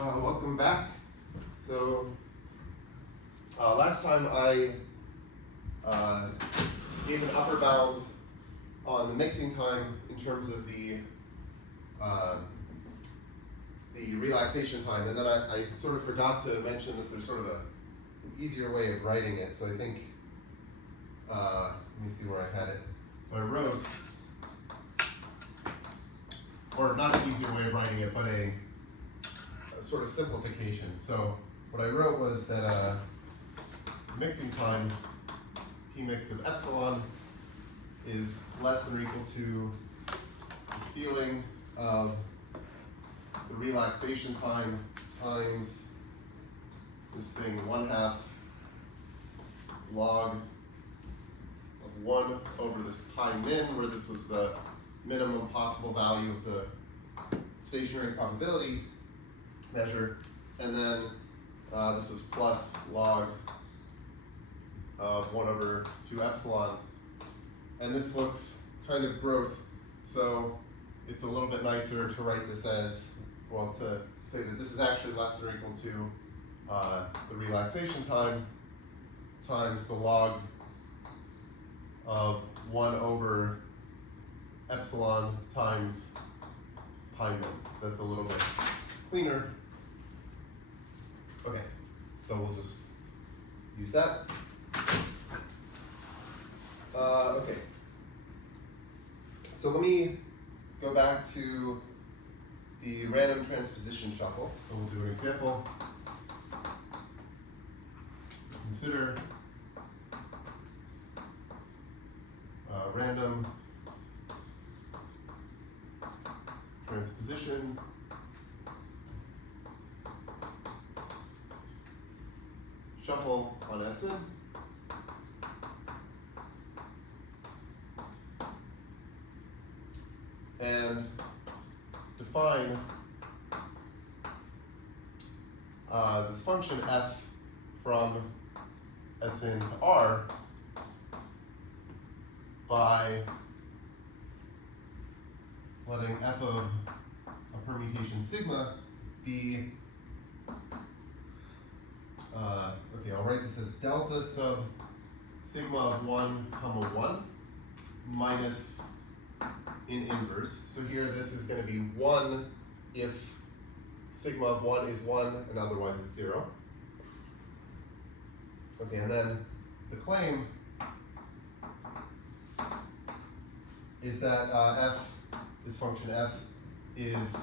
Welcome back. So last time I gave an upper bound on the mixing time in terms of the relaxation time, and then I sort of forgot to mention that there's sort of an easier way of writing it. So I think, let me see where I had it. So I wrote, or not an easier way of writing it, but a sort of simplification. So what I wrote was that mixing time, T mix of epsilon, is less than or equal to the ceiling of the relaxation time times this thing 1/2 log of 1 over this pi min, where this was the minimum possible value of the stationary probability measure, and then this was plus log of 1 over 2 epsilon. And this looks kind of gross, so it's a little bit nicer to write this as, well, to say that this is actually less than or equal to the relaxation time times the log of 1 over epsilon times pi min. So that's a little bit cleaner. Okay, so we'll just use that. Okay, so let me go back to the random transposition shuffle. So we'll do an example. Consider random transposition shuffle on Sn. And define this function f from Sn to R by letting f of a permutation sigma be, okay, I'll write this as delta sub sigma of 1 comma 1 minus in inverse. So here this is going to be 1 if sigma of 1 is 1 and otherwise it's 0. Okay, and then the claim is that this function f, is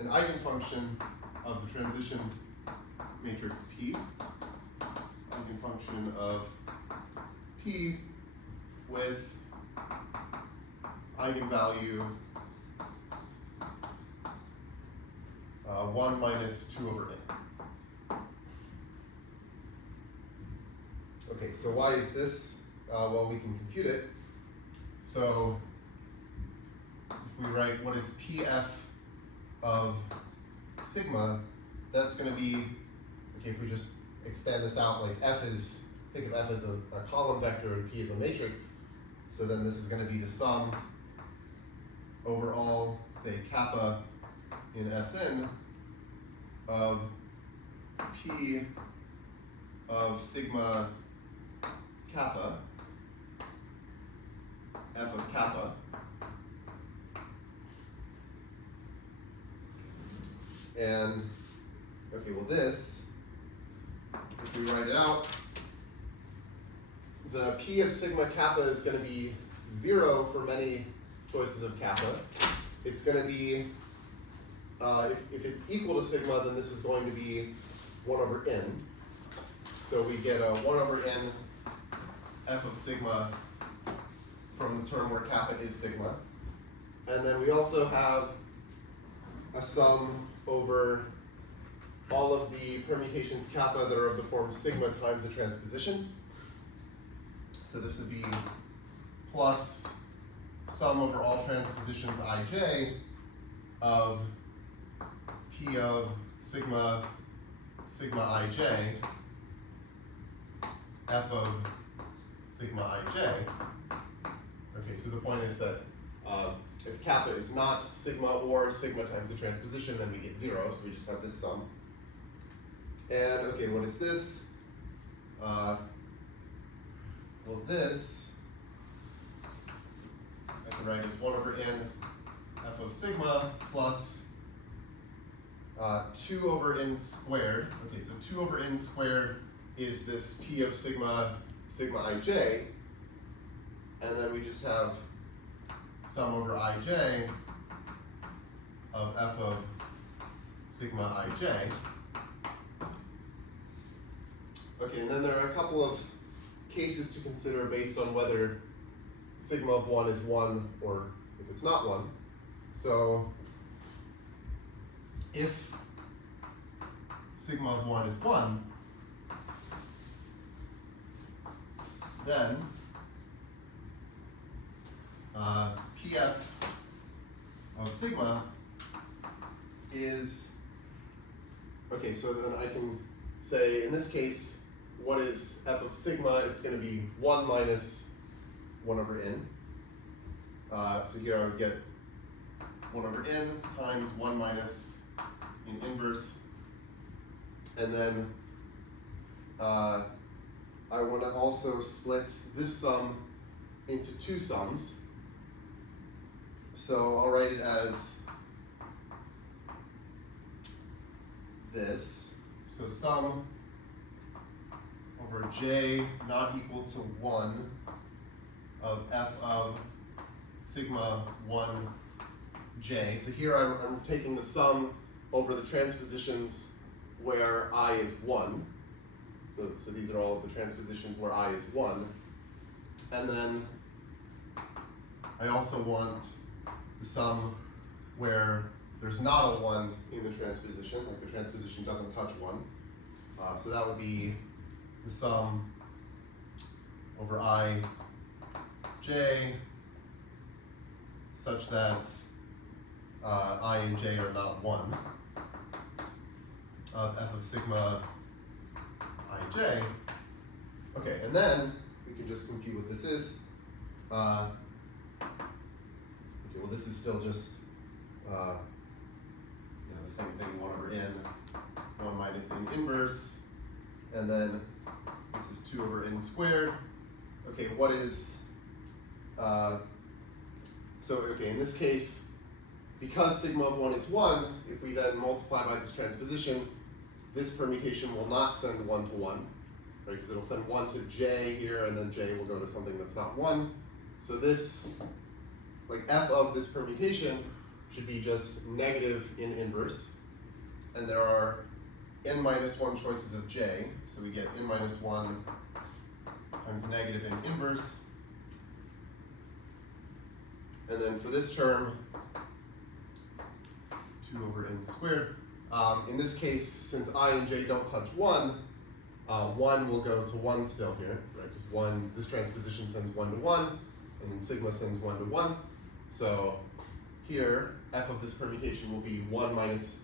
an eigenfunction of the transition matrix P, eigenfunction of P with eigenvalue 1 minus 2 over n. Okay, so why is this? Well, we can compute it. So if we write what is Pf of sigma, that's going to be, okay, if we just expand this out, like f is, think of f as a column vector and P as a matrix. So then this is going to be the sum over all, say, kappa in Sn of P of sigma kappa, f of kappa, and, okay, well this, if we write it out, the P of sigma kappa is going to be 0 for many choices of kappa. It's going to be, if it's equal to sigma, then this is going to be 1 over n. So we get a 1 over n f of sigma from the term where kappa is sigma. And then we also have a sum over all of the permutations kappa that are of the form sigma times the transposition. So this would be plus sum over all transpositions ij of P of sigma ij, f of sigma ij. Okay, so the point is that If kappa is not sigma or sigma times the transposition, then we get 0, so we just have this sum. And okay, what is this? Well, this I can write as 1 over n f of sigma plus 2 over n squared. Okay, so 2 over n squared is this p of sigma ij, and then we just have sum over ij of f of sigma ij. Okay, and then there are a couple of cases to consider based on whether sigma of 1 is 1 or if it's not 1. So if sigma of 1 is 1, then pf of sigma is, okay, so then I can say in this case, what is f of sigma? It's going to be 1 minus 1 over n. So here I would get 1 over n times 1 minus in inverse. And then I want to also split this sum into two sums. So I'll write it as this. So sum over j not equal to 1 of f of sigma 1j. So here I'm taking the sum over the transpositions where I is 1. So these are all of the transpositions where I is 1. And then I also want the sum where there's not a 1 in the transposition, like the transposition doesn't touch 1. So that would be the sum over I j such that I and j are not 1 of f of sigma ij. Okay, and then we can just compute what this is. Okay, well this is still just the same thing, 1 over n, 1 minus n inverse, and then this is 2 over n squared. Okay, what is, okay, in this case, because sigma of 1 is 1, if we then multiply by this transposition, this permutation will not send 1 to 1, right? Because it'll send 1 to j here, and then j will go to something that's not 1. So this, like f of this permutation, should be just negative in inverse. And there are n minus 1 choices of j, so we get n minus 1 times negative in inverse. And then for this term, 2 over n squared. In this case, since I and j don't touch 1, 1 will go to 1 still here, right? Because this transposition sends 1 to 1, and then sigma sends 1 to 1. So here, f of this permutation will be 1 minus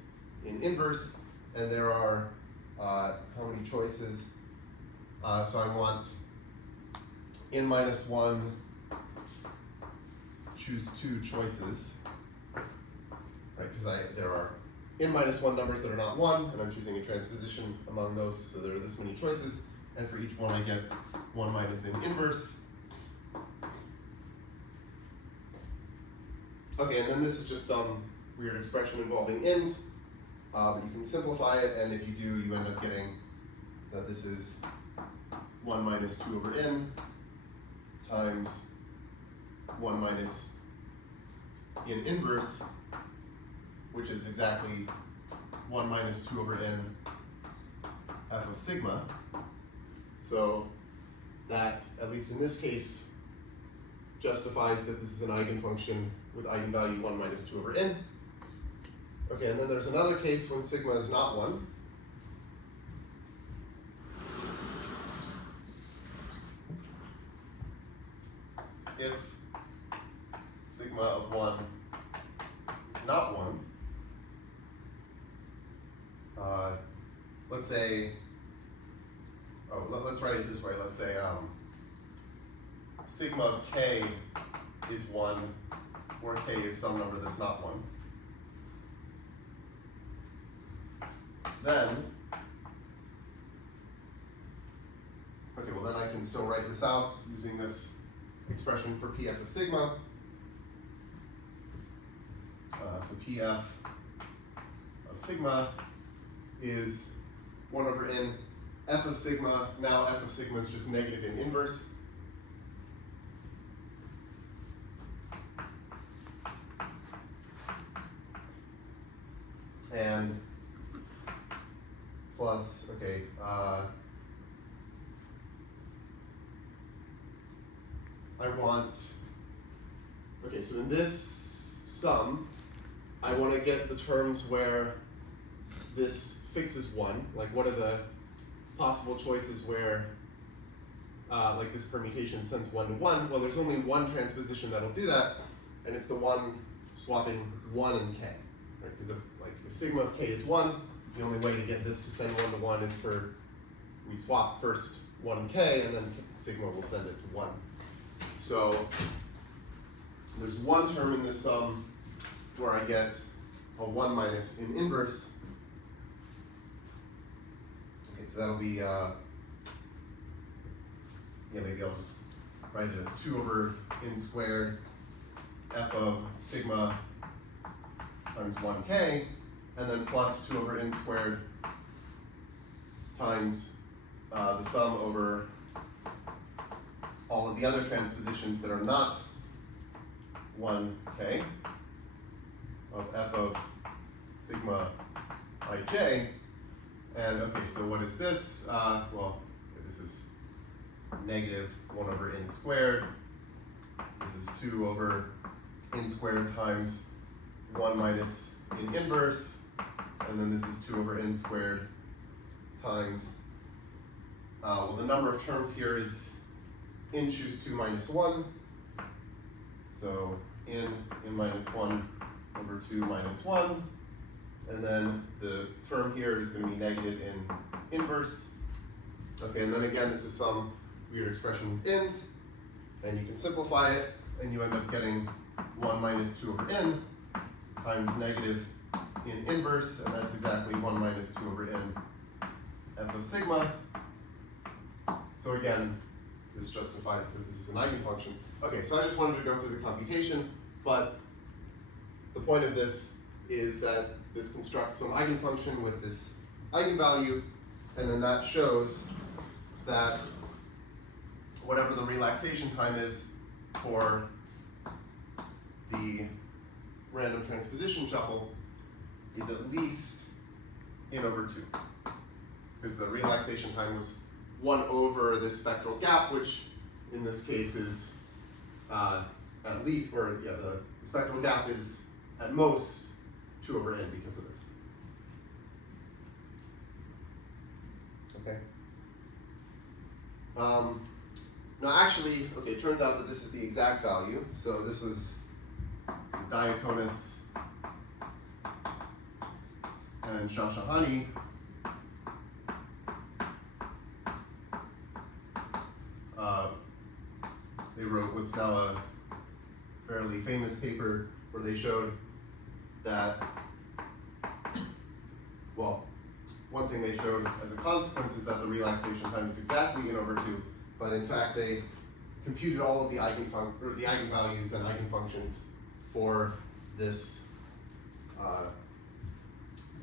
in inverse, and there are how many choices? So I want n minus 1, choose 2 choices, right? Because there are n minus 1 numbers that are not 1, and I'm choosing a transposition among those, so there are this many choices, and for each one I get 1 minus in inverse. Okay, and then this is just some weird expression involving n's. But you can simplify it, and if you do, you end up getting that this is 1 minus 2 over n times 1 minus in inverse, which is exactly 1 minus 2 over n f of sigma. So that, at least in this case, justifies that this is an eigenfunction with eigenvalue 1 minus 2 over n. Okay, and then there's another case when sigma is not 1. If sigma of 1 is not 1, let's say, let's write it this way. Let's say sigma of k is 1 where k is some number that's not 1. Then, okay, well then I can still write this out using this expression for pf of sigma. So pf of sigma is 1 over n f of sigma. Now f of sigma is just negative in inverse. And plus, okay, I want, okay, so in this sum, I want to get the terms where this fixes 1. Like, what are the possible choices where, like, this permutation sends 1 to 1? Well, there's only one transposition that'll do that, and it's the one swapping 1 and k. Right? Because if sigma of k is 1, the only way to get this to send 1 to 1 is for, we swap first 1k, and then sigma will send it to 1. So there's one term in this sum where I get a 1 minus in inverse. Okay, so that'll be, yeah, maybe I'll just write it as 2 over n squared f of sigma times 1k, and then plus 2 over n squared times the sum over all of the other transpositions that are not 1k of f of sigma ij. And okay, so what is this? Well, this is negative 1 over n squared. This is 2 over n squared times 1 minus n inverse. And then this is 2 over n squared times, well, the number of terms here is n choose 2 minus 1. So n minus 1 over 2 minus 1. And then the term here is going to be negative in inverse. Okay, and then again, this is some weird expression with n's. And you can simplify it, and you end up getting 1 minus 2 over n times negative in inverse, and that's exactly 1 minus 2 over n f of sigma. So again, this justifies that this is an eigenfunction. Okay, so I just wanted to go through the computation, but the point of this is that this constructs some eigenfunction with this eigenvalue, and then that shows that whatever the relaxation time is for the random transposition shuffle is at least n over 2. Because the relaxation time was 1 over this spectral gap, which in this case is at least, or yeah, the spectral gap is at most 2 over n because of this. Okay. Now actually, okay, it turns out that this is the exact value. So this was Diaconis and Shashahani. They wrote what's now a fairly famous paper where they showed that, well, one thing they showed as a consequence is that the relaxation time is exactly n over 2, but in fact they computed all of the eigenvalues and eigenfunctions for this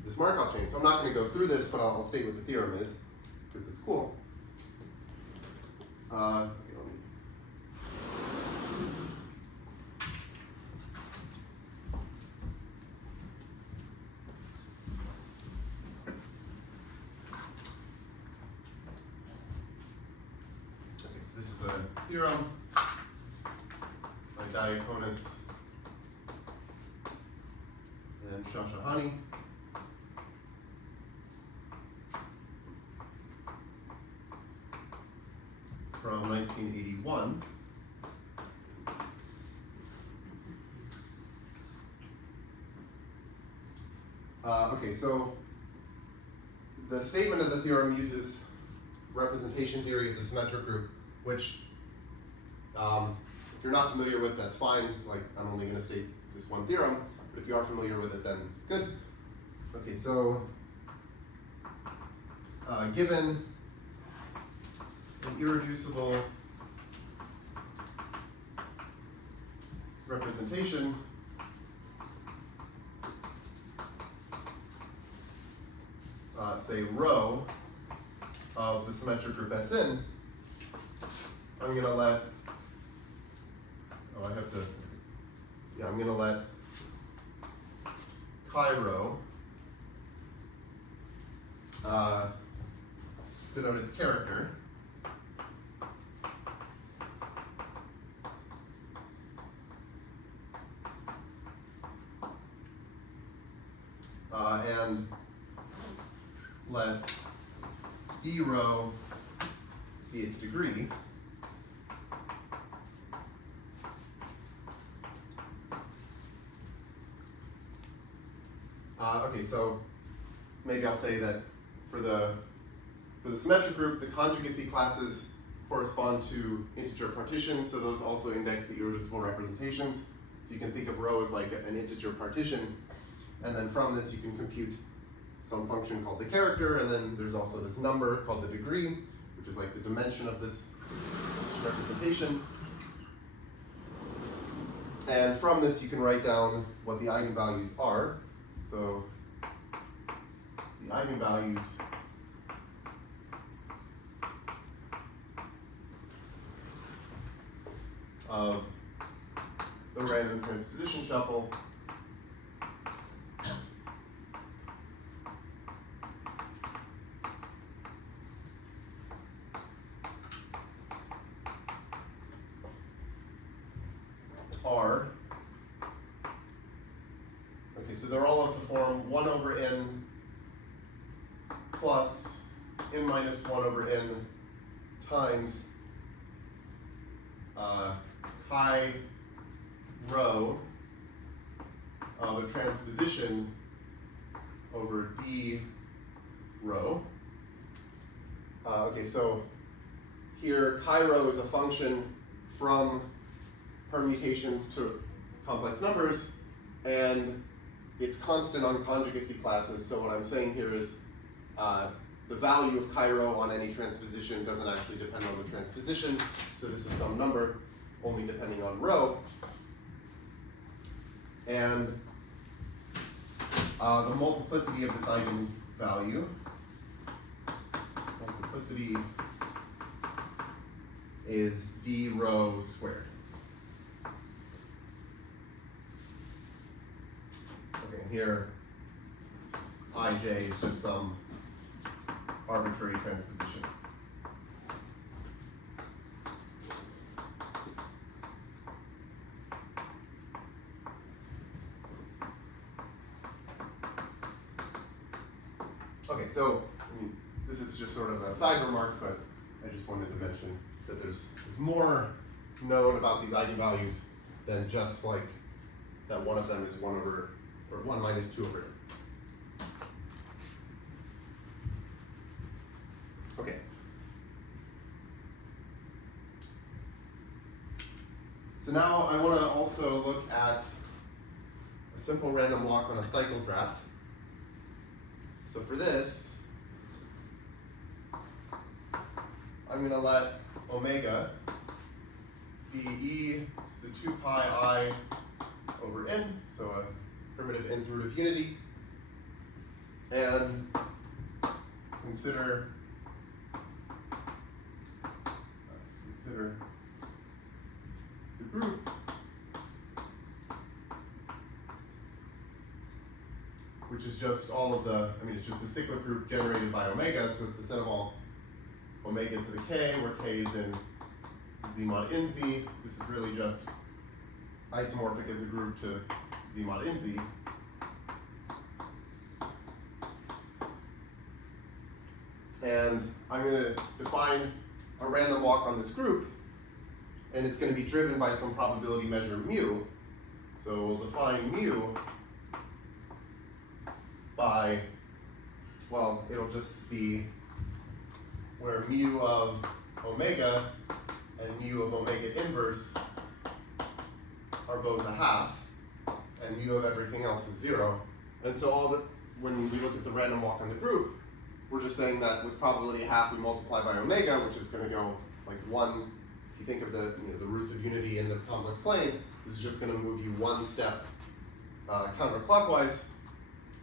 this Markov chain. So I'm not going to go through this, but I'll state what the theorem is because it's cool. This is a theorem by Diaconis and Shashahani. From 1981. Okay, so the statement of the theorem uses representation theory of the symmetric group, which, if you're not familiar with, that's fine. Like, I'm only going to state this one theorem, but if you are familiar with it, then good. Okay, so given an irreducible representation say rho of the symmetric group Sn, I'm going to let, I'm going to let chi rho denote its character. And let d rho be its degree. Okay, so maybe I'll say that for the symmetric group, the conjugacy classes correspond to integer partitions, so those also index the irreducible representations. So you can think of rho as like an integer partition, and then from this you can compute some function called the character, and then there's also this number called the degree, which is like the dimension of this representation. And from this you can write down what the eigenvalues are. So the eigenvalues of the random transposition shuffle are, okay, so they're all of the form 1 over n plus n minus 1 over n times chi rho of a transposition over d rho. Okay, so here chi rho is a function from permutations to complex numbers, and it's constant on conjugacy classes. So what I'm saying here is the value of chi rho on any transposition doesn't actually depend on the transposition. So this is some number only depending on rho. And the multiplicity of this eigenvalue, multiplicity is d rho squared. Okay, here ij is just some arbitrary transposition. Okay, so this is just sort of a side remark, but I just wanted to mention that there's more known about these eigenvalues than just like that one of them is 1 over, or 1 minus 2 over n. Okay. So now I want to also look at a simple random walk on a cycle graph. So for this, I'm going to let omega be e to the 2 pi I over n, so a primitive nth root of unity, and consider the group which is just all of the, it's just the cyclic group generated by omega, so it's the set of all omega to the k, where k is in z mod n z. This is really just isomorphic as a group to z mod n z. And I'm going to define a random walk on this group, and it's going to be driven by some probability measure mu. So we'll define mu by, well, it'll just be where mu of omega and mu of omega inverse are both a half, and mu of everything else is 0. And so when we look at the random walk on the group, we're just saying that with probability half, we multiply by omega, which is going to go like 1. If you think of the roots of unity in the complex plane, this is just going to move you 1 step counterclockwise.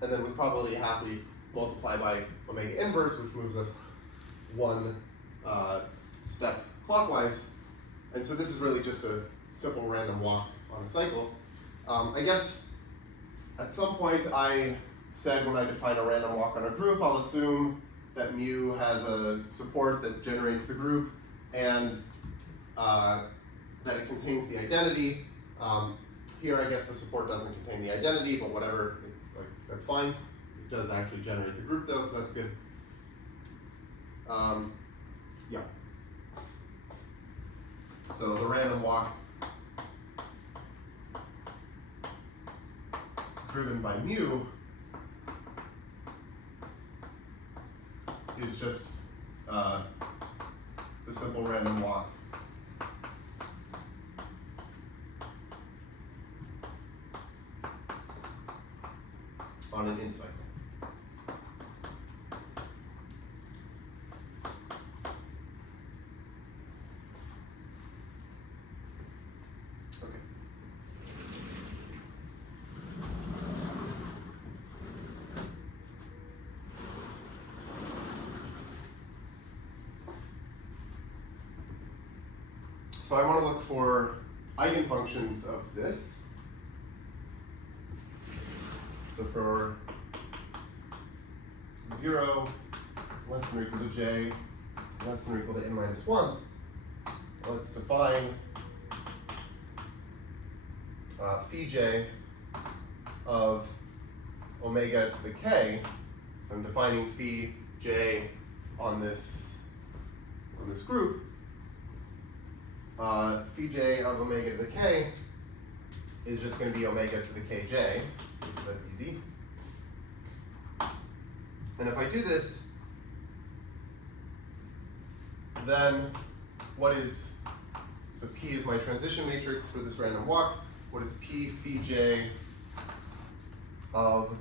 And then with probability half, we multiply by omega inverse, which moves us 1 step clockwise. And so this is really just a simple random walk on a cycle. I guess at some point I said when I define a random walk on a group, I'll assume that mu has a support that generates the group and that it contains the identity. Here I guess the support doesn't contain the identity, but whatever, that's fine. It does actually generate the group though, so that's good. Yeah. So the random walk driven by mu is just the simple random walk on an in-cycle. Okay. So I want to look for eigenfunctions of this. So for 0 less than or equal to j less than or equal to n minus 1, let's define phi j of omega to the k. So I'm defining phi j on this group. Phi j of omega to the k is just going to be omega to the kj, so that's easy. And if I do this, then what is, so P is my transition matrix for this random walk. What is P phi j of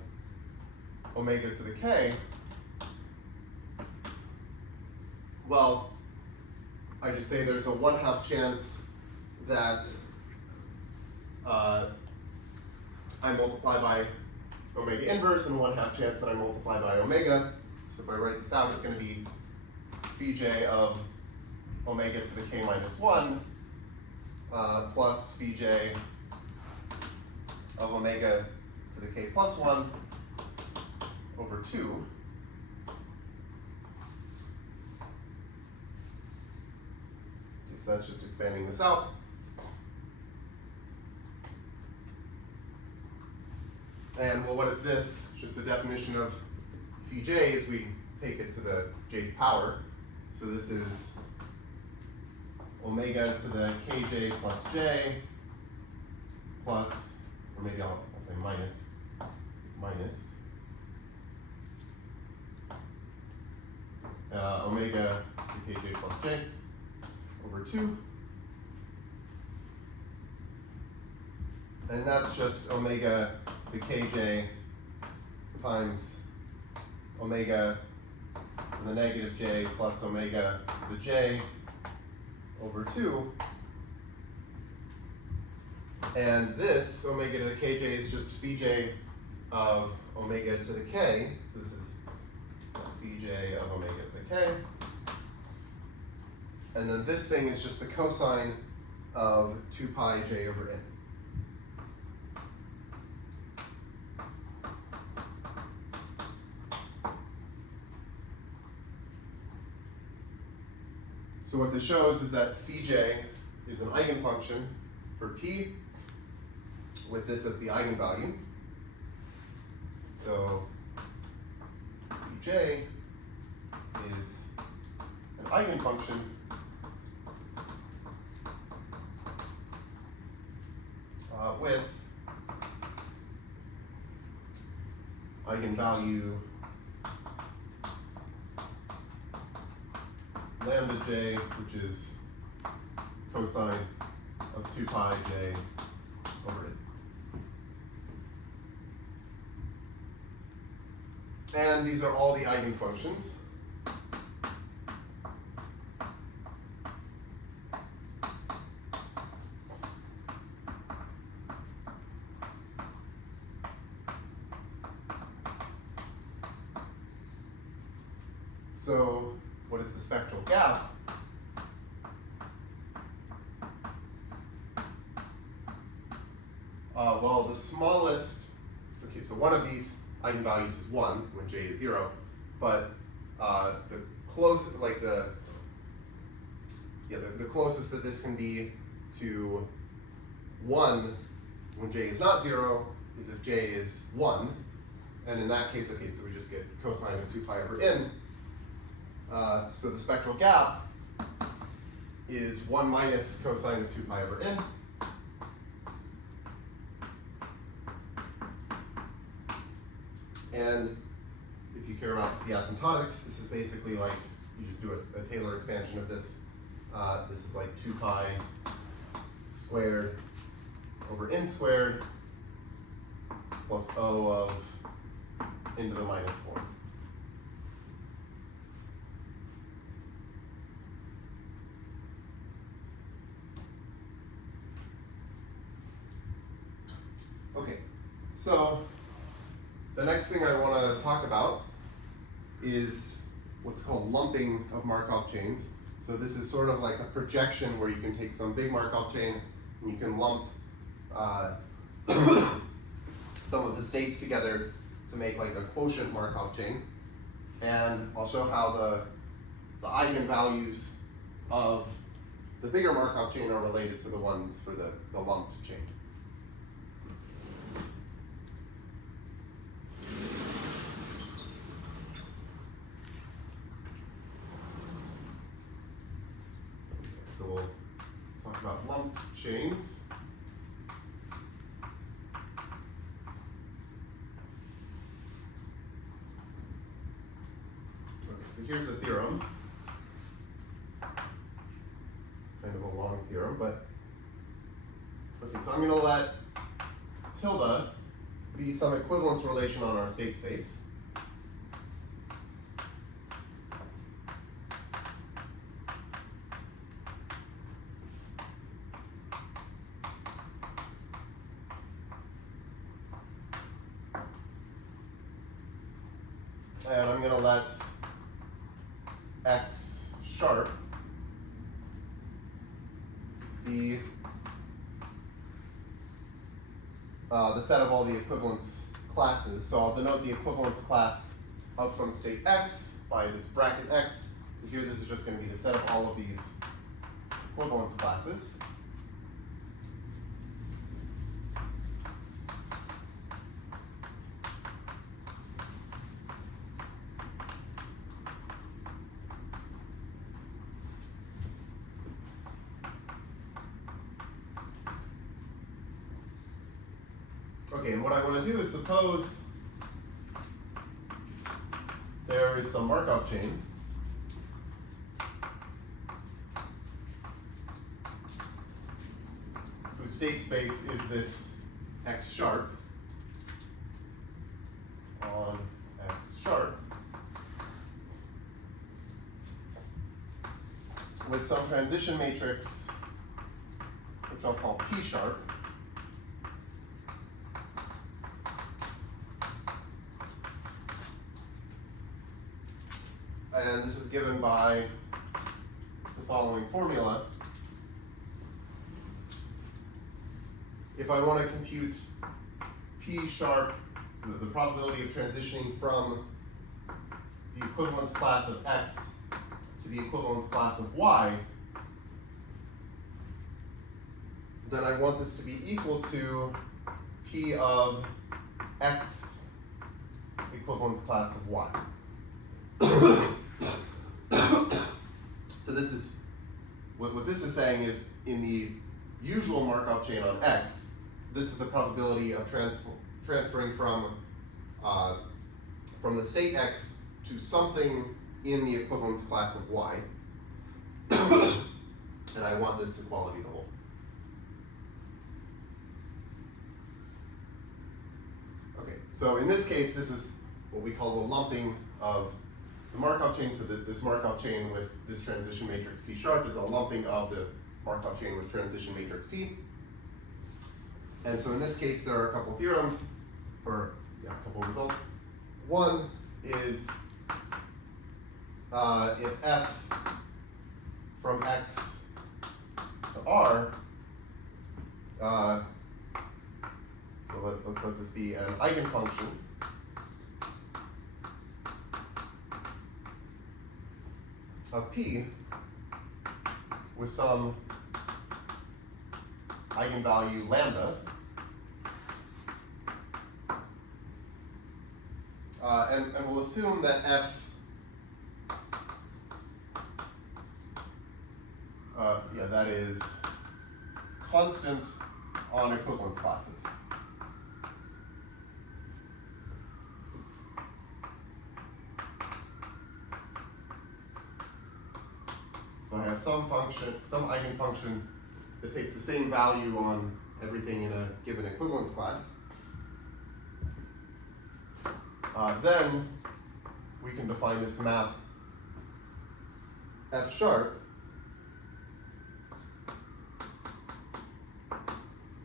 omega to the k? Well, I just say there's a 1/2 chance that I multiply by omega inverse and 1/2 chance that I multiply by omega. So if I write this out, it's going to be phi j of omega to the k minus 1 plus phi j of omega to the k plus 1 over 2. So that's just expanding this out. And well, what is this? Just the definition of phi j is we take it to the jth power. So this is omega to the kj plus j plus, or maybe I'll say minus omega to the kj plus j over 2. And that's just omega to the kj times omega to the negative j plus omega to the j over 2. And this omega to the kj is just phi j of omega to the k. So this is phi j of omega to the k. And then this thing is just the cosine of 2 pi j over n. So what this shows is that phi j is an eigenfunction for p with this as the eigenvalue. So phi j is an eigenfunction with eigenvalue lambda j, which is cosine of 2 pi j And these are all the eigenfunctions. So what is the spectral gap? Well, the smallest, okay, so one of these eigenvalues is 1 when j is 0, but the closest, like the closest that this can be to 1 when j is not 0 is if j is 1, and in that case, okay, so we just get cosine of 2 pi over n. So the spectral gap is 1 minus cosine of 2 pi over n. And if you care about the asymptotics, this is basically like, you just do a Taylor expansion of this. This is like 2 pi squared over n squared plus O of n to the minus 4. Okay, so the next thing I want to talk about is what's called lumping of Markov chains. So this is sort of like a projection where you can take some big Markov chain and you can lump some of the states together to make like a quotient Markov chain. And I'll show how the eigenvalues of the bigger Markov chain are related to the ones for the lumped chain. So we'll talk about lumped chains. Okay, so here's a theorem. Kind of a long theorem, but okay, so I'm going to let tilde be some equivalence relation on our state space. And I'm going to let x sharp be the set of all the equivalence classes. So I'll denote the equivalence class of some state x by this bracket x. So here this is just going to be the set of all of these equivalence classes. Okay, and what I want to do is suppose there is some Markov chain whose state space is this x sharp on x sharp with some transition matrix which I'll call p sharp. And this is given by the following formula. If I want to compute p sharp, so the probability of transitioning from the equivalence class of x to the equivalence class of y, then I want this to be equal to p of x equivalence class of y. So this is, what this is saying is in the usual Markov chain on x, this is the probability of transferring from the state x to something in the equivalence class of y. And I want this equality to hold. Okay, so in this case, this is what we call a lumping of the Markov chain. So that this Markov chain with this transition matrix P sharp is a lumping of the Markov chain with transition matrix P. And so in this case, there are a couple theorems, or yeah, a couple results. One is if f from x to r, so let's let this be an eigenfunction of p with some eigenvalue lambda, and we'll assume that f, that is constant on equivalence classes. So I have some function, some eigenfunction that takes the same value on everything in a given equivalence class. Then we can define this map f sharp,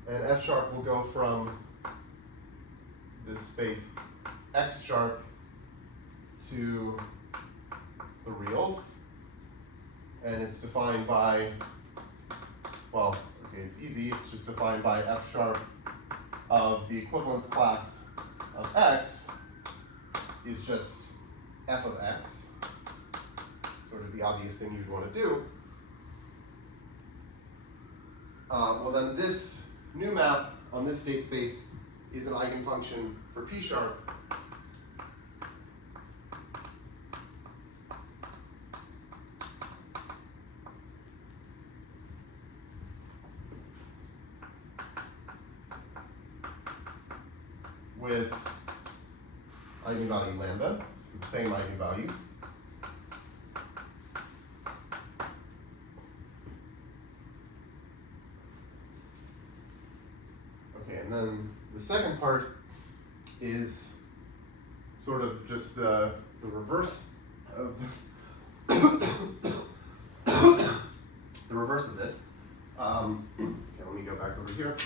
and f sharp will go from this space x sharp to the reals, and it's defined by, well, okay, it's easy, it's just defined by f sharp of the equivalence class of x is just f of x, sort of the obvious thing you'd want to do. Well then this new map on this state space is an eigenfunction for P sharp. With eigenvalue lambda, so the same eigenvalue. Okay, and then the second part is sort of just the reverse of this. The reverse of this. Okay, let me go back over here.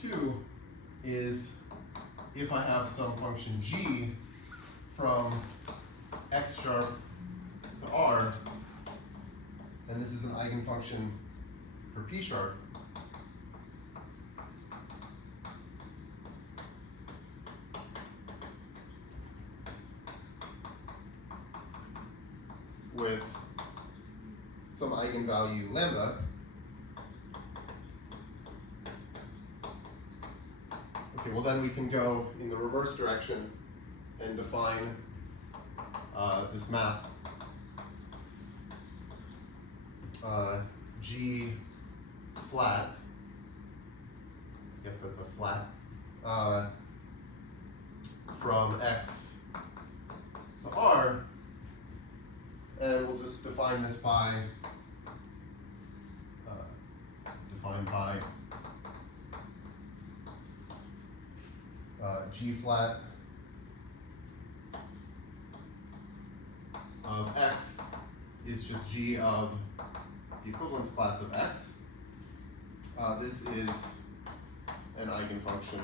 Two is if I have some function g from x sharp to r, and this is an eigenfunction for p sharp, with some eigenvalue lambda. Okay, well then we can go in the reverse direction and define this map G flat, I guess that's a flat, from X to R, and we'll just define this by, defined by G flat of X is just G of the equivalence class of X. This is an eigenfunction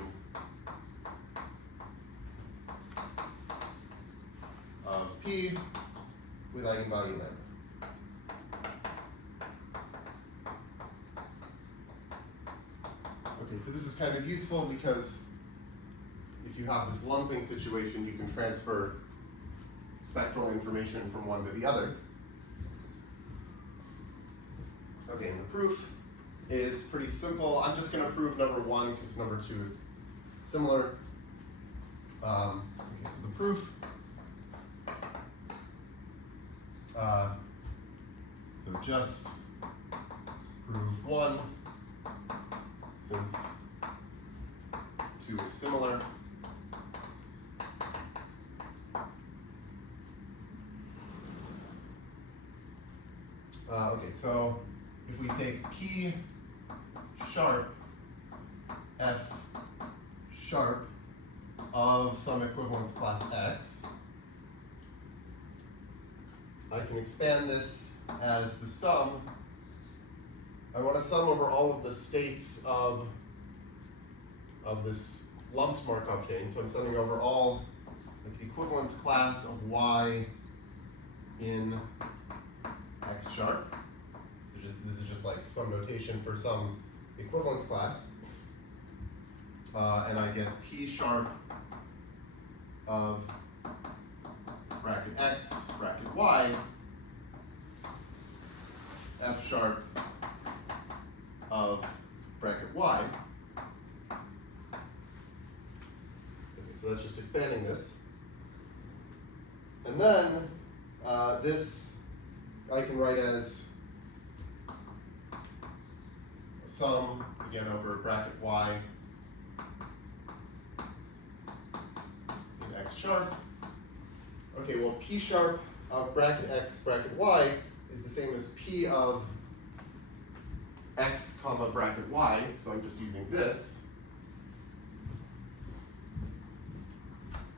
of P with eigenvalue lambda. Okay, so this is kind of useful because if you have this lumping situation, you can transfer spectral information from one to the other. Okay, and the proof is pretty simple. I'm just going to prove number 1 because number 2 is similar. Okay, so the proof. So just prove 1 since 2 is similar. Okay, so if we take P sharp F sharp of some equivalence class X, I can expand this as the sum. I want to sum over all of the states of this lumped Markov chain. So I'm summing over all the equivalence class of Y in X sharp. So this is just like some notation for some equivalence class. And I get P sharp of bracket X, bracket Y, F sharp of bracket Y. Okay, so that's just expanding this. And then this I can write as a sum, again, over bracket Y in X sharp. Okay, well, P sharp of bracket X, bracket Y is the same as P of X comma bracket Y, so I'm just using this.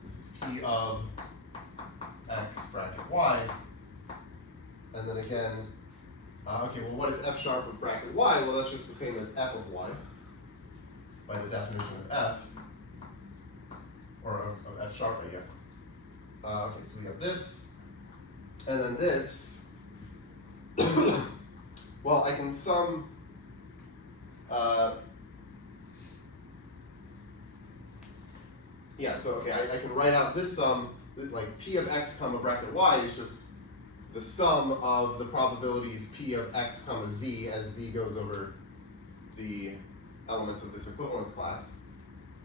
This is P of X bracket Y. And then again, okay, well, what is F sharp of bracket Y? Well, that's just the same as F of Y by the definition of F, or of F sharp, I guess. Okay, so we have this, and then this. Well, I can sum yeah, so okay, I can write out this sum, like P of X comma bracket Y is just the sum of the probabilities P of X comma Z as Z goes over the elements of this equivalence class.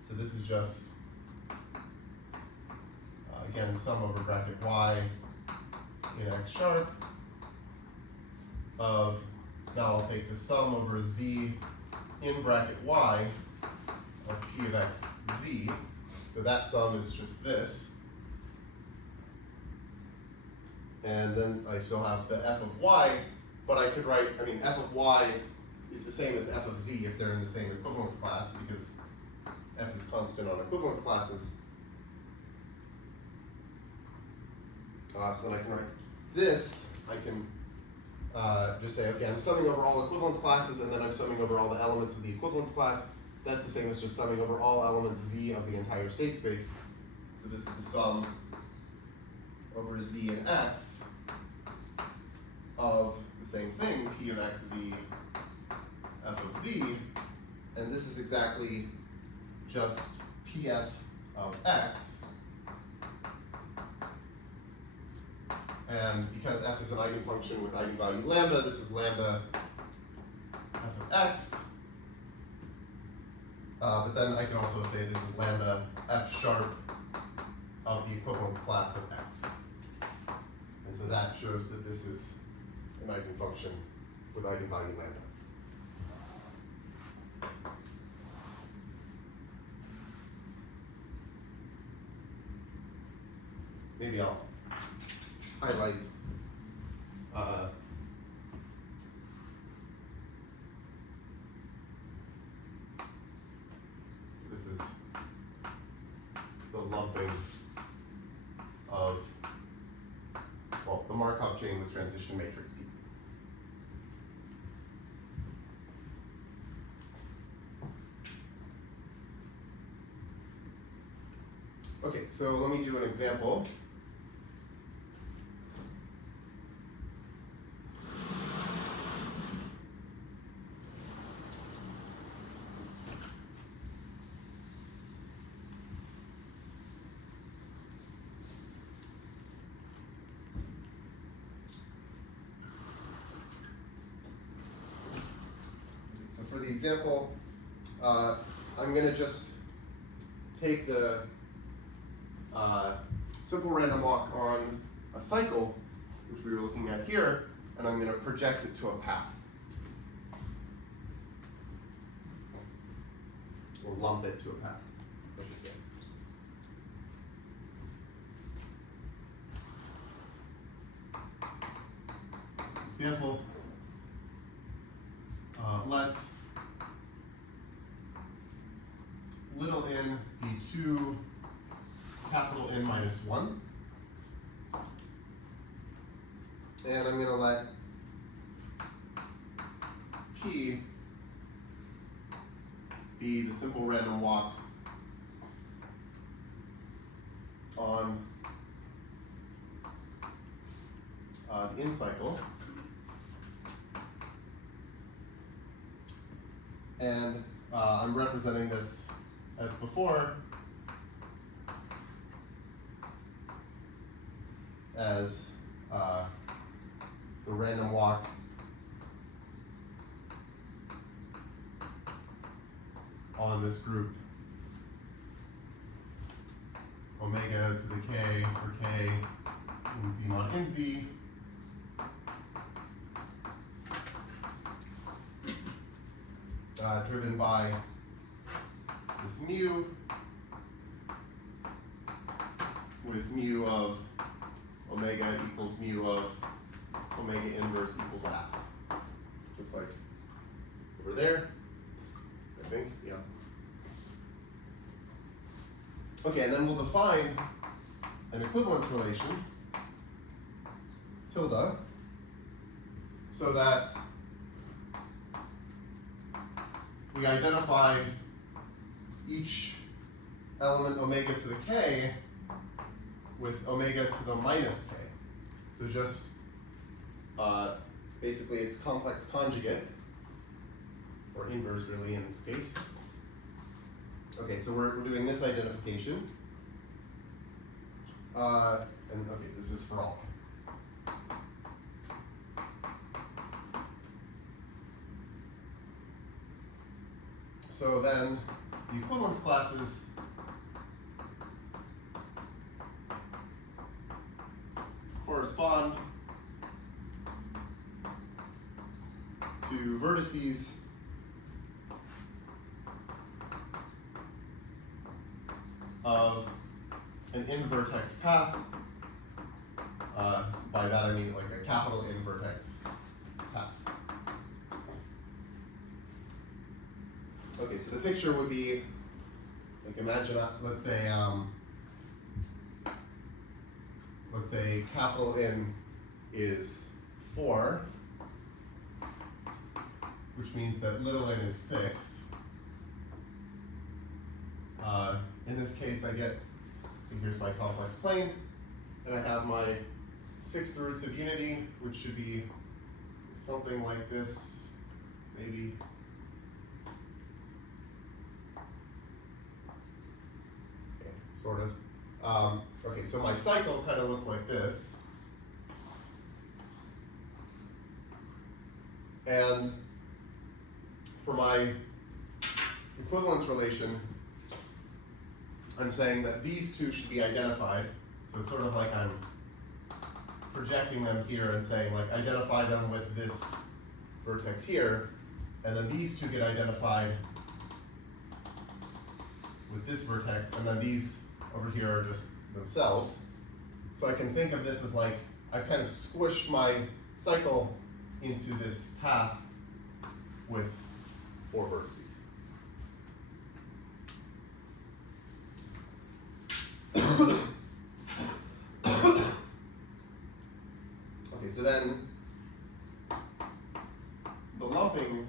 So this is just, again, sum over bracket Y in X sharp of, now I'll take the sum over Z in bracket Y of P of X Z. So that sum is just this. And then I still have the F of Y, but I could write, I mean, F of Y is the same as F of Z if they're in the same equivalence class, because F is constant on equivalence classes. So then I can write this, I can just say, okay, I'm summing over all equivalence classes, and then I'm summing over all the elements of the equivalence class. That's the same as just summing over all elements Z of the entire state space. So this is the sum over Z and X of the same thing, P of X, Z, F of Z, and this is exactly just PF of X. And because F is an eigenfunction with eigenvalue lambda, this is lambda F of X. But then I can also say this is lambda F sharp of the equivalence class of X. And so that shows that this is an eigenfunction with eigenvalue lambda. Maybe I'll highlight this is the lumping of, well, the Markov chain with transition matrix P. Okay, so let me do an example. So for the example, I'm going to just take the simple random walk on a cycle, which we were looking at here, and I'm going to project it to a path. Or lump it to a path, I should say. Example, let little n be 2 capital N minus 1. And I'm going to let P be the simple random walk on the in cycle. And I'm representing this as before as the random walk on this group omega to the k for k in z mod in z driven by this mu with mu of omega equals mu of omega inverse equals half. Just like over there, I think, yeah. Okay, and then we'll define an equivalence relation, tilde, so that we identify each element omega to the k with omega to the minus k. So just basically it's complex conjugate, or inverse really in this case. Okay, so we're doing this identification. And okay, this is for all. So then the equivalence classes correspond to vertices of an in-vertex path. By that I mean like a capital in-vertex path. Okay, so the picture would be, like imagine, let's say capital N is 4, which means that little n is 6. In this case I get, here's my complex plane, and I have my 6th roots of unity, which should be something like this, maybe. Sort of. Okay, so my cycle kind of looks like this. And for my equivalence relation, I'm saying that these two should be identified. So it's sort of like I'm projecting them here and saying, like, identify them with this vertex here, and then these two get identified with this vertex, and then these over here are just themselves. So I can think of this as like, I've kind of squished my cycle into this path with 4 vertices. Okay, so then the lumping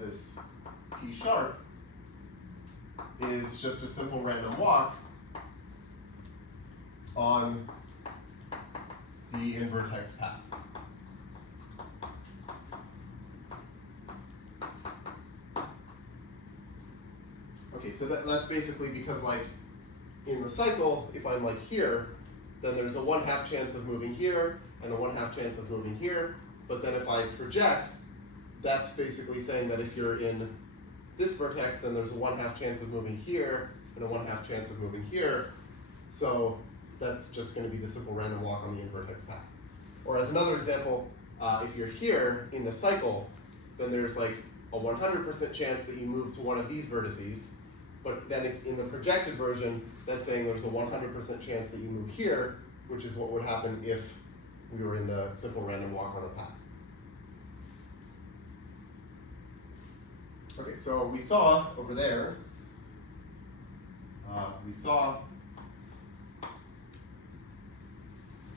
this P sharp is just a simple random walk on the in-vertex path. Okay, so that's basically because, like, in the cycle, if I'm like here, then there's a 1/2 chance of moving here, and a 1/2 chance of moving here. But then if I project, that's basically saying that if you're in this vertex, then there's a 1/2 chance of moving here and a 1/2 chance of moving here. So that's just going to be the simple random walk on the in-vertex path. Or as another example, if you're here in the cycle, then there's like a 100% chance that you move to one of these vertices. But then if in the projected version, that's saying there's a 100% chance that you move here, which is what would happen if we were in the simple random walk on a path. Okay, so we saw over there, we saw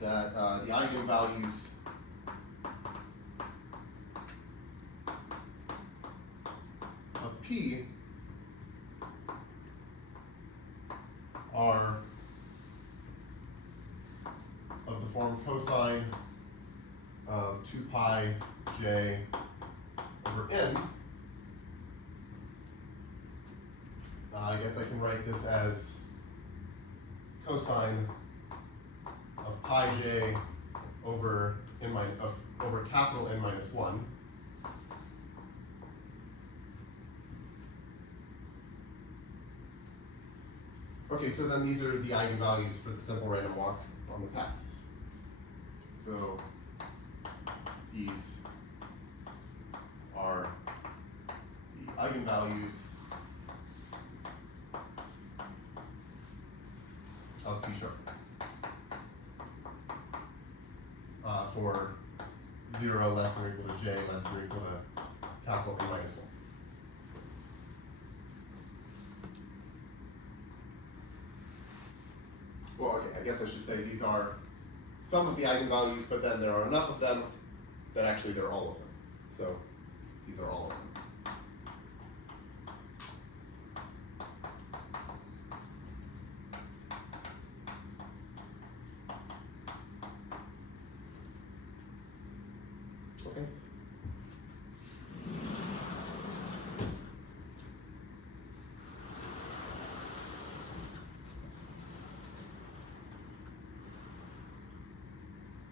that the eigenvalues of P are of the form cosine of 2 pi j over n. I guess I can write this as cosine of pi j over n minus over capital N minus 1. Okay, so then these are the eigenvalues for the simple random walk on the path. So these are the eigenvalues of P sharp for 0 less than or equal to j less than or equal to capital N minus 1. Well, okay, I guess I should say these are some of the eigenvalues, but then there are enough of them that actually they're all of them. So these are all of them. Okay.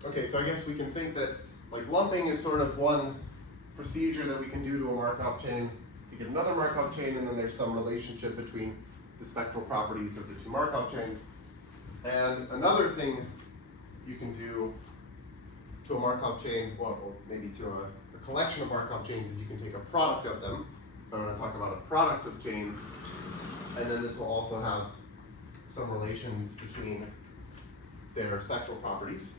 Okay, so I guess we can think that like lumping is sort of one procedure that we can do to a Markov chain. You get another Markov chain, and then there's some relationship between the spectral properties of the two Markov chains. And another thing you can do to a Markov chain, well, or maybe to a collection of Markov chains, is you can take a product of them. So I'm going to talk about a product of chains, and then this will also have some relations between their spectral properties.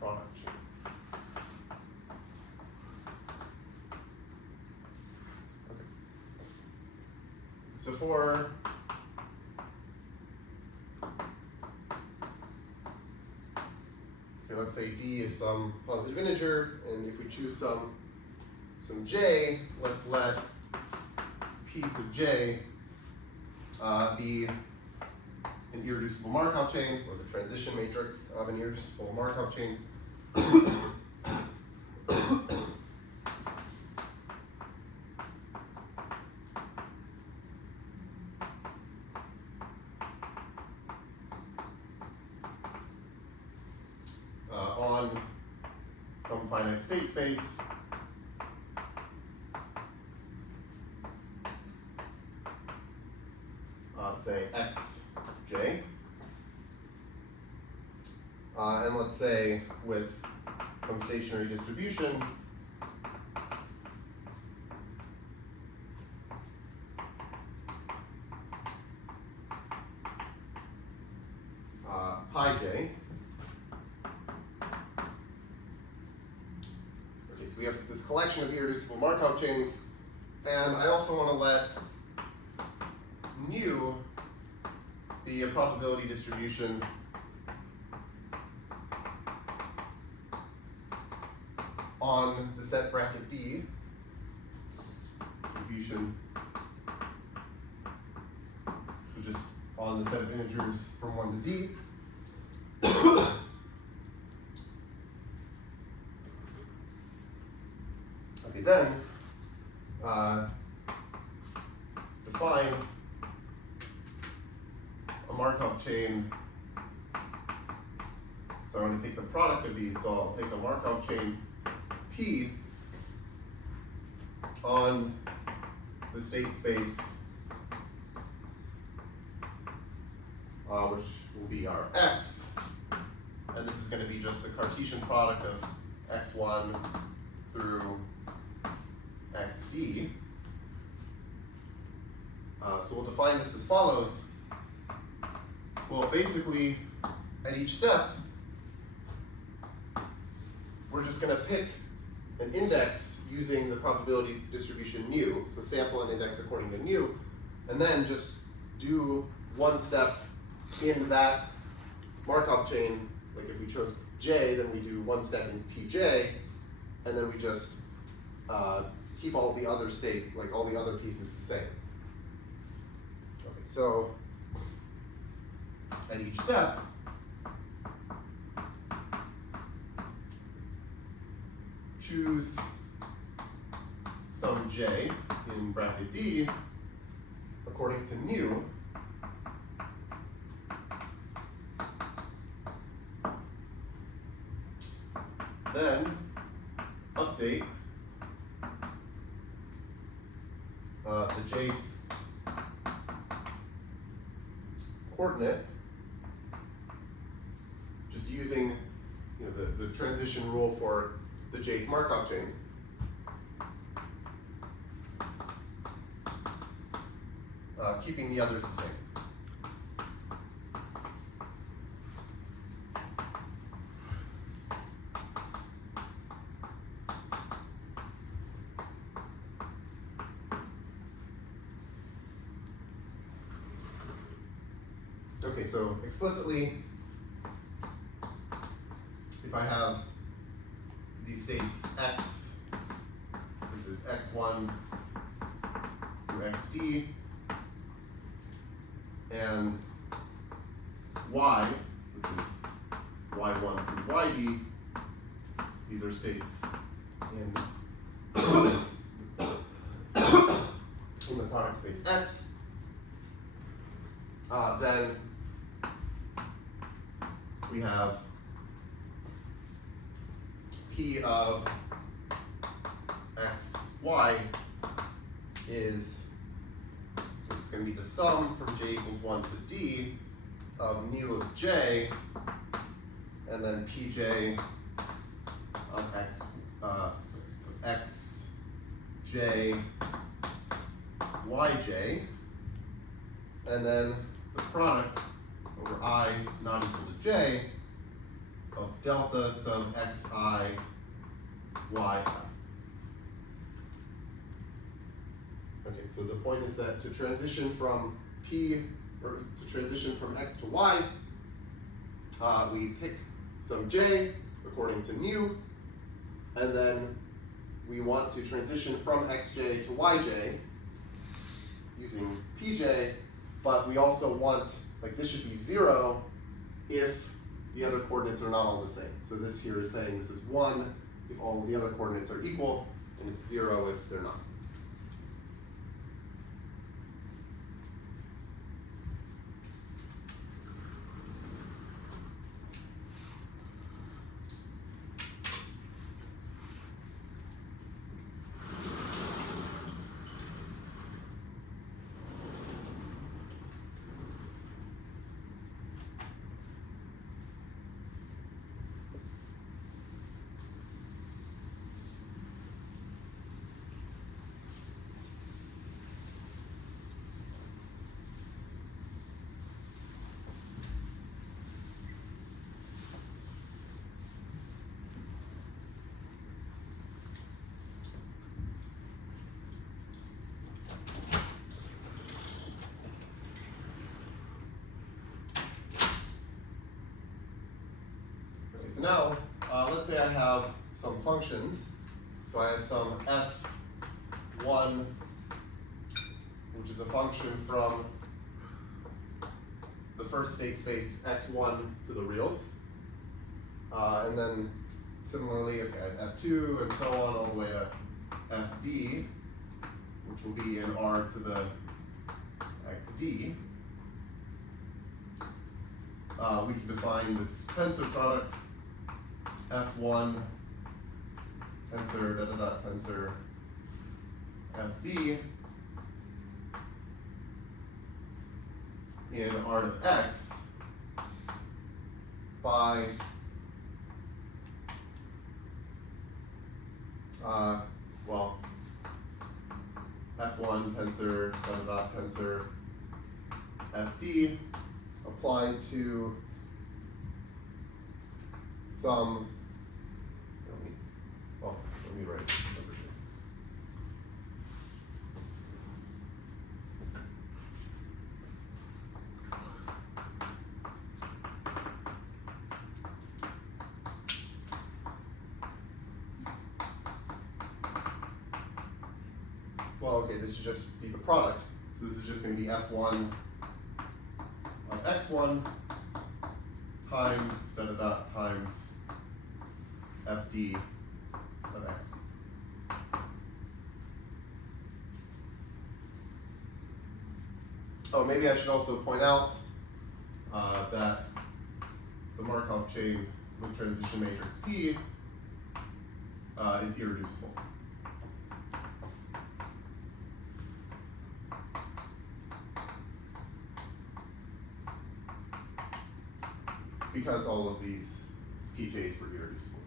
Product chains. Okay. So for let's say d is some positive integer, and if we choose some j, let's let p sub j be an irreducible Markov chain, or the transition matrix of an irreducible Markov chain. On some finite state space, say xj, and let's say with some stationary distribution, pi j. Okay, so we have this collection of irreducible Markov chains, and I also want to let nu be a probability distribution on the set bracket D, distribution, so just on the set of integers from 1 to d. Okay, then define a Markov chain. So I'm going to take the product of these, so I'll take a Markov chain P on the state space, which will be our x, and this is going to be just the Cartesian product of x1 through xd. So we'll define this as follows. Well, basically, at each step, we're just going to pick an index using the probability distribution nu, so sample and index according to nu, and then just do one step in that Markov chain. Like if we chose j, then we do one step in pj, and then we just keep all the other state, like all the other pieces the same. Okay, so at each step, choose some j in bracket d according to nu, then update the jth coordinate just using the transition rule for the jth Markov chain. Keeping the others the same. Okay, so explicitly, if I have these states x, which is x1 through xd, and y, which is y1 through yd, these are states in the product space x, then we have P of x, y is, it's going to be the sum from j equals 1 to d of nu of j, and then pj of x, x, j, yj, and then the product over I not equal to j of delta sub xi yi. Okay, so the point is that to transition from p, or to transition from x to y, we pick some j according to nu, and then we want to transition from xj to yj using pj, but we also want, like this should be 0 if the other coordinates are not all the same. So this here is saying this is 1 if all the other coordinates are equal, and it's 0 if they're not. So now, let's say I have some functions. So I have some f1, which is a function from the first state space x1 to the reals. And then similarly, okay, at f2 and so on all the way to fd, which will be in R to the xd. We can define this tensor product f1 tensor dot dot dot tensor fd in R to the x by well, f1 tensor dot dot dot tensor fd applied to some, let me write it over here. Well, okay, this should just be the product. So this is just going to be f1 of x1 times dot dot dot times fd of x. Oh, maybe I should also point out that the Markov chain with transition matrix P is irreducible. Because all of these PJs were irreducible.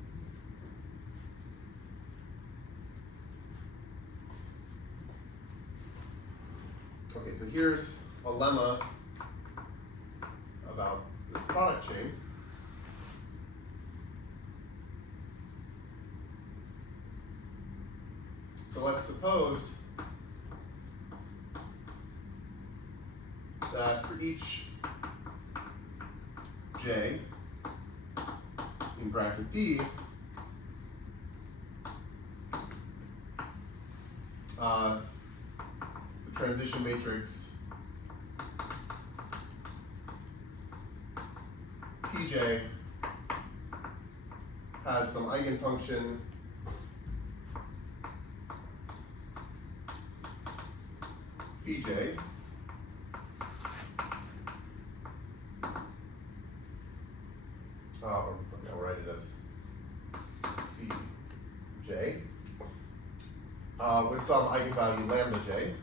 Okay, so here's a lemma about this product chain. So let's suppose that for each J in bracket B, the transition matrix Pj has some eigenfunction Pj, I'll write it as Pj, with some eigenvalue lambda j.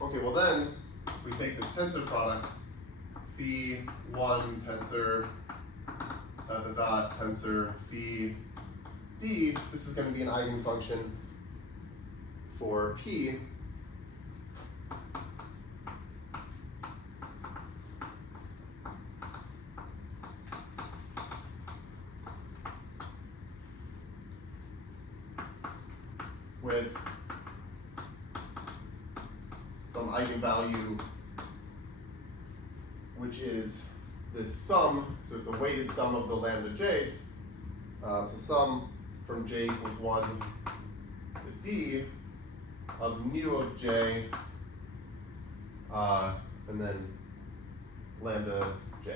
Okay, well then, if we take this tensor product, phi 1 tensor dot dot dot tensor phi d, this is going to be an eigenfunction for p with some eigenvalue which is this sum, so it's a weighted sum of the lambda j's. So sum from j equals 1 to d of mu of j, and then lambda j.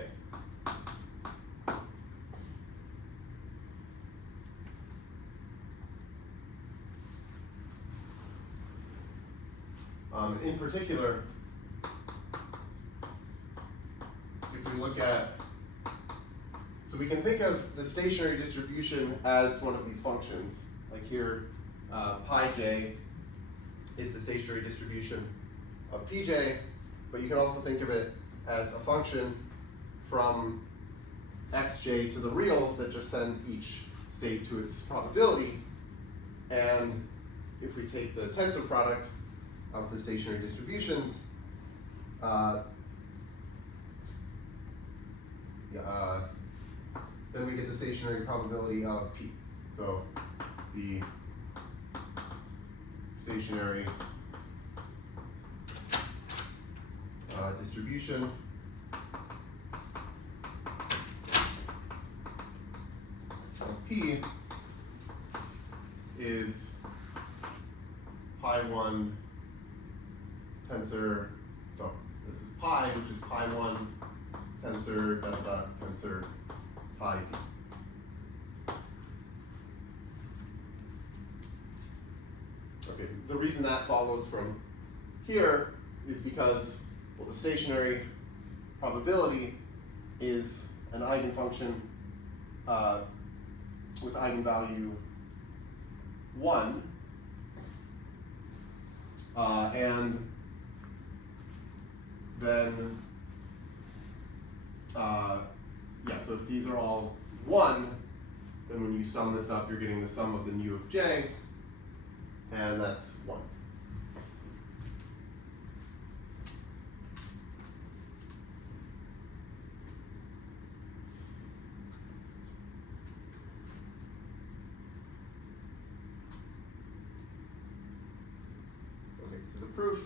In particular, if we look at, so we can think of the stationary distribution as one of these functions. Like here, pi j is the stationary distribution of pj, but you can also think of it as a function from xj to the reals that just sends each state to its probability. And if we take the tensor product of the stationary distributions, then we get the stationary probability of p. So the distribution of P is pi 1 tensor, so this is pi, which is pi 1 tensor dot dot tensor pi d. Okay, the reason that follows from here is because, well, the stationary probability is an eigenfunction with eigenvalue 1, and then, yeah, so if these are all 1, then when you sum this up, you're getting the sum of the nu of j, and that's 1. Okay, so the proof.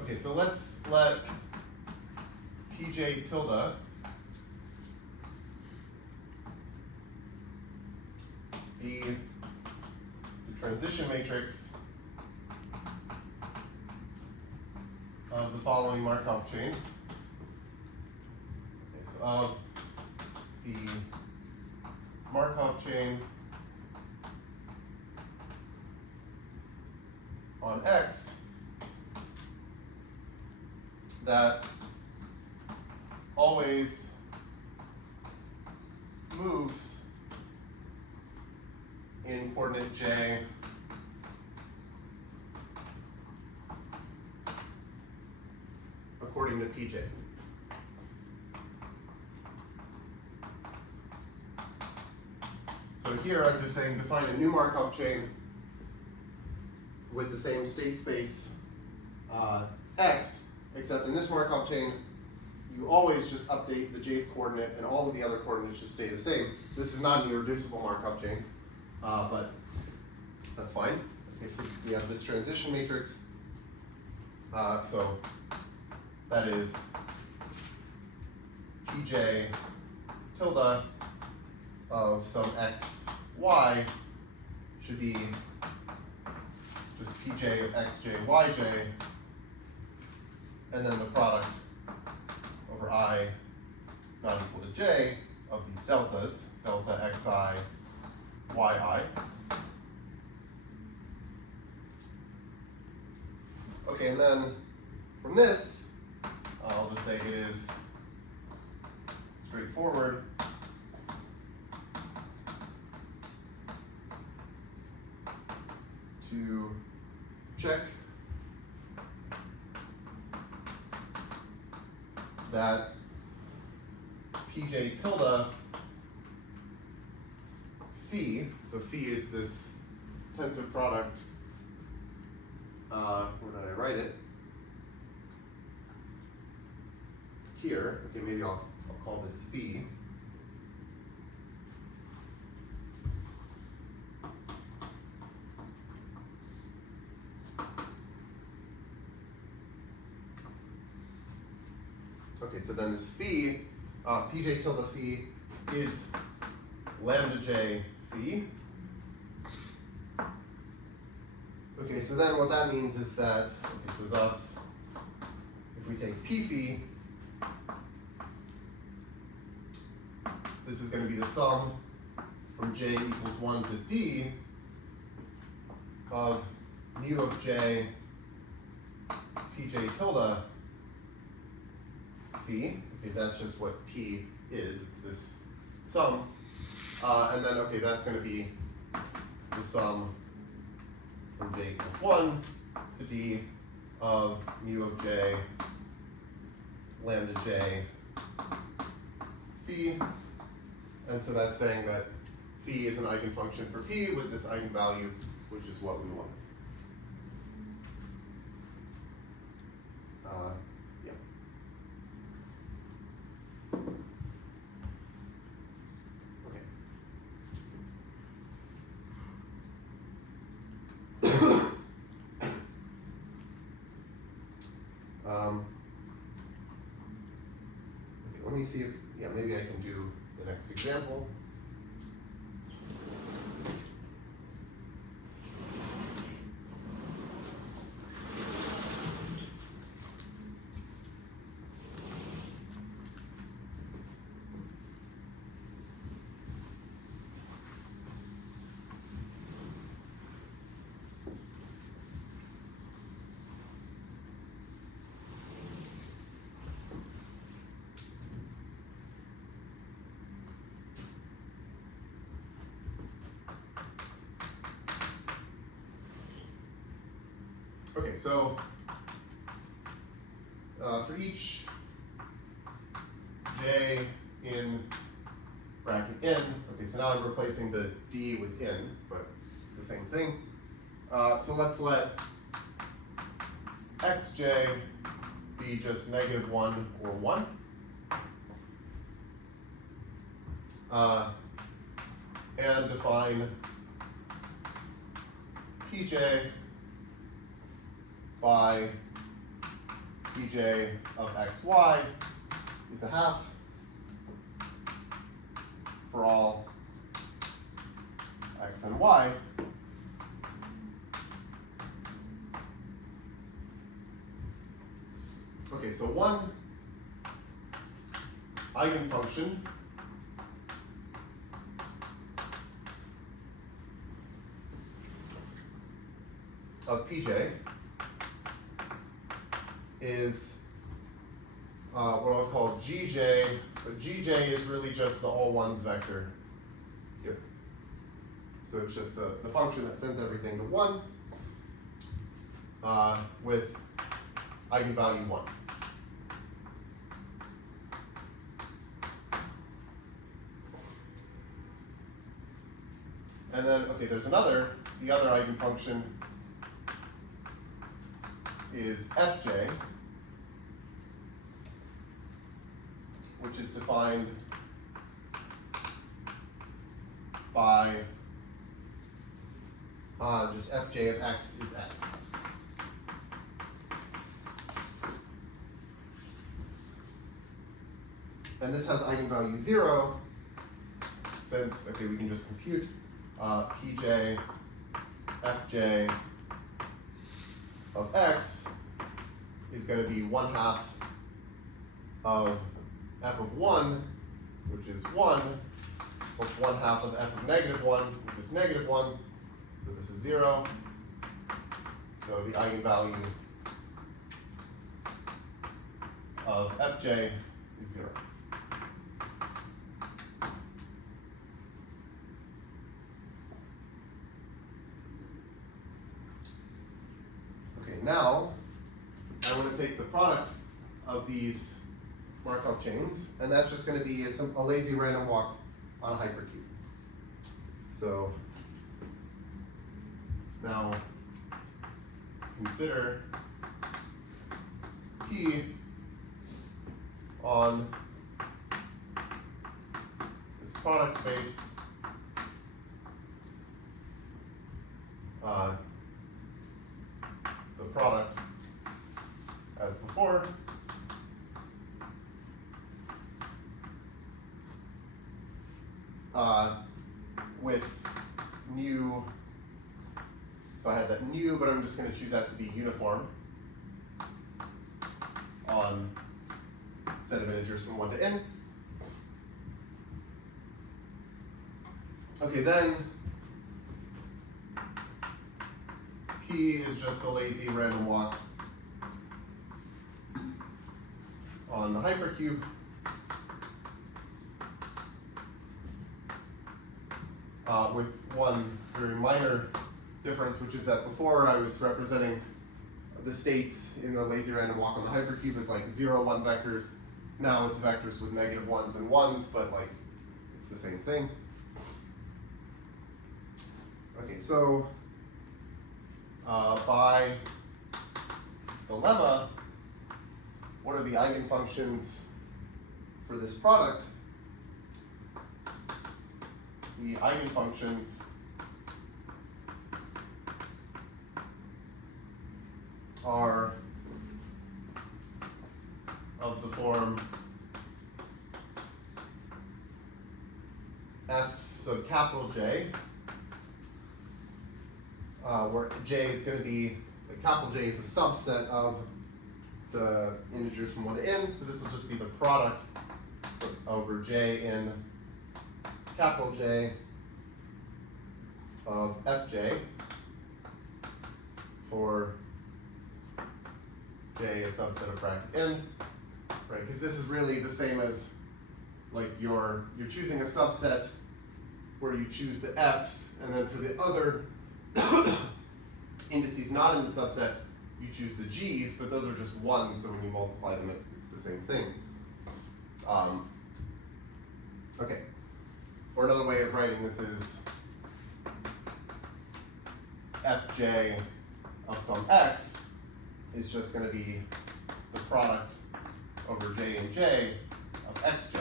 Okay, so let's let Pj tilde be the transition matrix of the following Markov chain. Okay, so of the Markov chain on X that always moves in coordinate j according to Pj. So here I'm just saying define a new Markov chain with the same state space x, except in this Markov chain, you always just update the jth coordinate and all of the other coordinates just stay the same. This is not an irreducible Markov chain, but that's fine. Okay, so we have this transition matrix. So that is Pj tilde of some x, y should be just Pj of xj, yj, and then the product over I not equal to j of these deltas, delta xi, yi. Okay, and then from this, I'll just say it is straightforward to check that Pj tilde phi, so phi is this tensor product, where did I write it? Here, okay, maybe I'll call this phi. Okay, so then this phi, Pj tilde phi is lambda j phi. Okay, so then what that means is that, okay, so thus, if we take p phi, this is going to be the sum from j equals 1 to d of mu of j Pj tilde phi. Okay, that's just what p is, it's this sum. And then, okay, that's going to be the sum from j equals 1 to d of mu of j lambda j phi. And so that's saying that phi is an eigenfunction for p with this eigenvalue, which is what we want. Yeah. Okay, let me see if, yeah, maybe I can do the next example. Okay, so for each j in bracket n, okay, so now I'm replacing the d with n, but it's the same thing. So let's let xj be just -1 or 1. And define pj by pj of xy is a half for all x and y. Okay, so one eigenfunction of pj is what I'll call gj, but gj is really just the all ones vector here. So it's just the function that sends everything to 1 with eigenvalue 1. And then, okay, there's the other eigenfunction is fj, which is defined by just fj of x is x. And this has eigenvalue 0, since, okay, we can just compute pj fj of x is going to be 1/2 of f of 1, which is 1, plus 1/2 of f of -1, which is -1. So this is 0. So the eigenvalue of fj is 0. Okay, now I want to take the product of these Markov chains, and that's just going to be a lazy random walk on a hypercube. So now consider P on this product space the product as before, with nu, so I had that nu, but I'm just going to choose that to be uniform on set of integers from 1 to n. Okay, then P is just a lazy random walk on the hypercube. with one very minor difference, which is that before I was representing the states in the lazy random walk on the hypercube as like 0, 1 vectors. Now it's vectors with negative 1s and 1s, but like it's the same thing. Okay, so by the lemma, what are the eigenfunctions for this product? The eigenfunctions are of the form f sub capital J, where J is going to be, like capital J is a subset of the integers from 1 to n, so this will just be the product over J in capital J of Fj for J a subset of bracket n, right? Because this is really the same as like you're choosing a subset where you choose the f's, and then for the other indices not in the subset, you choose the g's, but those are just ones, so when you multiply them, it's the same thing. Okay, or another way of writing this is fj of some x is just going to be the product over j and j of xj.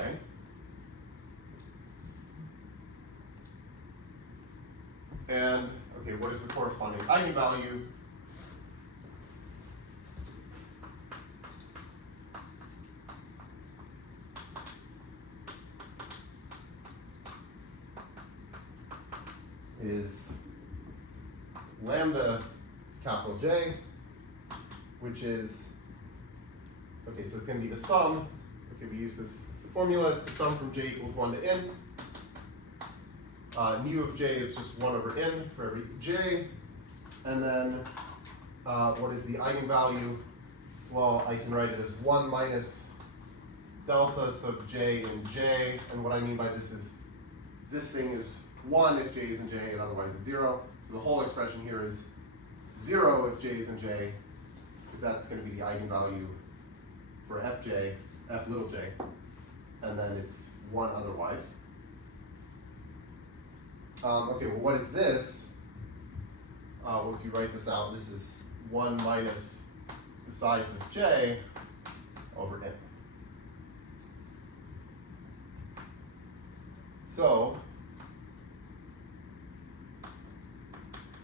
And, okay, what is the corresponding eigenvalue? Is lambda capital J, which is, okay, so it's going to be the sum. Okay, we use this formula. It's the sum from j equals 1 to n. Mu of j is just 1 over n for every j. And then what is the eigenvalue? Well, I can write it as 1 minus delta sub j in j. And what I mean by this is this thing is 1 if j is in j, and otherwise it's 0. So the whole expression here is 0 if j is in j, because that's going to be the eigenvalue for fj, f little j, and then it's 1 otherwise. Okay, well, what is this? Well, if you write this out, this is 1 minus the size of j over n. So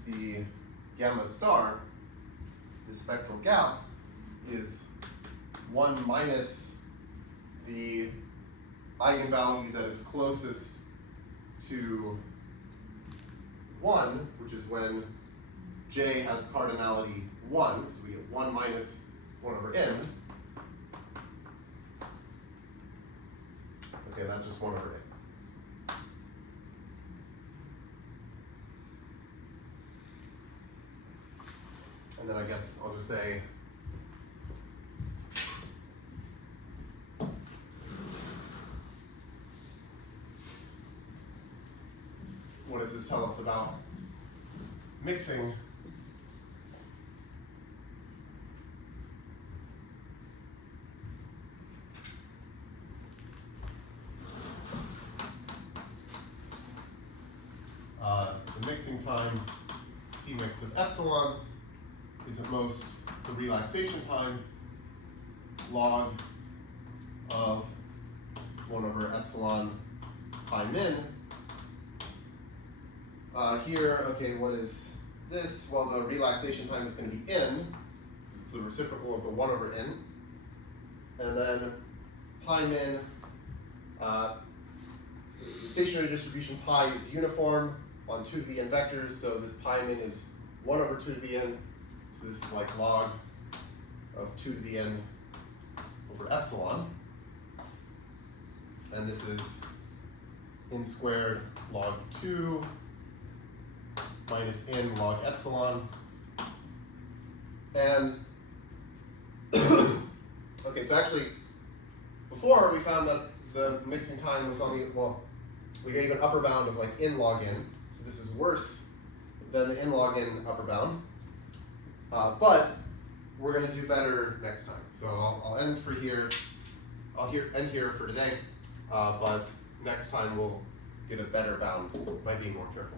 the gamma star, the spectral gap, is 1 minus the eigenvalue that is closest to 1, which is when j has cardinality 1, so we get 1 minus 1 over n. Okay, that's just 1 over n. And then I guess I'll just say what does this tell us about mixing? The mixing time, T mix of epsilon, is at most the relaxation time log of 1 over epsilon pi min. Here, okay, what is this? Well, the relaxation time is going to be n. It's the reciprocal of the 1 over n. And then pi min, the stationary distribution pi is uniform on 2 to the n vectors, so this pi min is 1 over 2 to the n. So this is like log of 2 to the n over epsilon. And this is n squared log 2 minus n log epsilon. And okay, so actually before we found that the mixing time was on the, well, We gave an upper bound of like in log n, so this is worse than the in log n upper bound. But we're going to do better next time. So I'll end for here. I'll end here for today. But next time we'll get a better bound by being more careful.